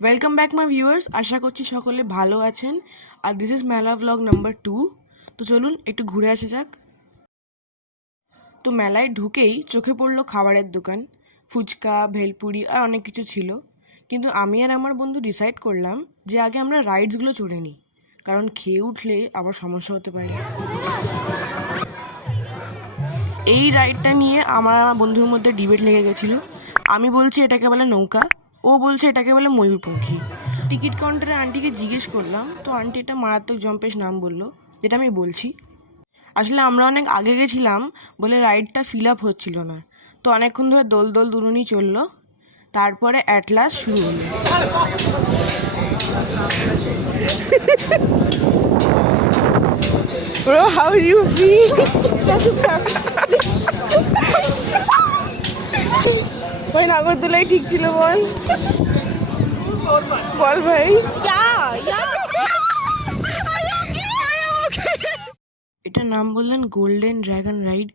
Welcome back my viewers, আশা করছি সকলে ভালো আছেন। আর দিস ইজ মেলা ব্লগ নাম্বার 2। তো চলুন একটু ঘুরে আসা যাক। তো মেলায় ঢুকেই চোখে পড়লো খাবারের দোকান, ফুচকা, ভেলপুরি আর অনেক কিছু ছিল। কিন্তু আমি আর আমার বন্ধু ডিসাইড করলাম যে আগে আমরা রাইডসগুলো চড়ে নিই, কারণ খেয়ে উঠলে আবার সমস্যা হতে পারে। এই রাইডটা নিয়ে আমার বন্ধুর মধ্যে ডিবেট লেগে গেছিলো। আমি বলছি এটাকে বলে নৌকা, ও বলছে এটাকে বলে ময়ূরপঙ্খী। টিকিট কাউন্টারে আন্টিকে জিজ্ঞেস করলাম, তো আন্টি এটা মারাত্মক জম্পেশ নাম বললো, যেটা আমি বলছি। আসলে আমরা অনেক আগে গেছিলাম বলে রাইডটা ফিল আপ হচ্ছিল না, তো অনেকক্ষণ ধরে দোল দোল দুলুনি চললো। তারপরে অ্যাট লাস্ট শুরু হলো। Bro, how do you feel? ভাই নাগরদোলাই ঠিক ছিল বল, বল ভাই। এটার নাম বললেন গোল্ডেন ড্রাগন রাইড।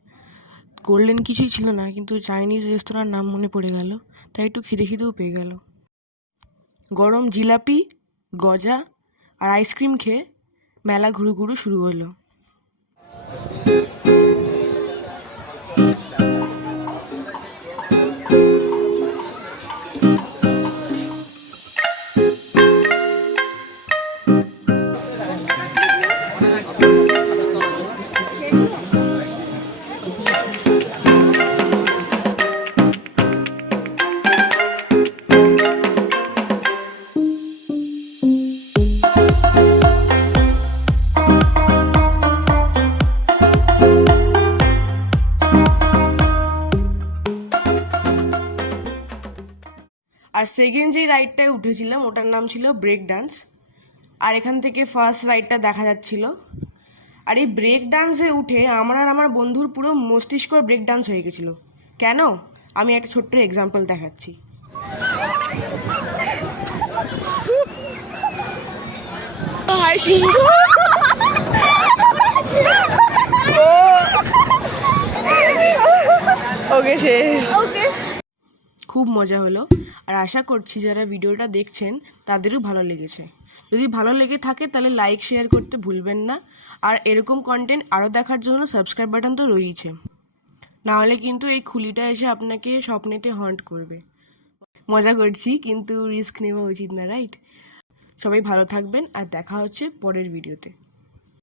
গোল্ডেন কিছুই ছিল না, কিন্তু চাইনিজ রেস্তোরাঁর নাম মনে পড়ে গেল, তাই একটু খিদেও পেয়ে গেল। গরম জিলাপি, গজা আর আইসক্রিম খেয়ে মেলা ঘুরু শুরু হলো। আর সেকেন্ড যে রাইডটায় উঠেছিলাম ওটার নাম ছিল ব্রেক ডান্স। আর এখান থেকে ফার্স্ট রাইডটা দেখা যাচ্ছিল। আর এই ব্রেক ডান্সে উঠে আমার আর আমার বন্ধুর পুরো মস্তিষ্ক ব্রেক ডান্স হয়ে গেছিলো। কেন? আমি একটা ছোট্ট এক্সাম্পল দেখাচ্ছি। ওকে শেষ। খুব মজা হলো, আর আশা করছি যারা ভিডিওটা দেখছেন তাদেরও ভালো লেগেছে। যদি ভালো লেগে থাকে তাহলে লাইক শেয়ার করতে ভুলবেন না। আর এরকম কন্টেন্ট আরও দেখার জন্য সাবস্ক্রাইব বাটন তো রয়েছে, নাহলে কিন্তু এই খুলিটা এসে আপনাকে স্বপ্নেতে হন্ট করবে। মজা করছি, কিন্তু রিস্ক নেওয়া উচিত না, রাইট? সবাই ভালো থাকবেন, আর দেখা হচ্ছে পরের ভিডিওতে।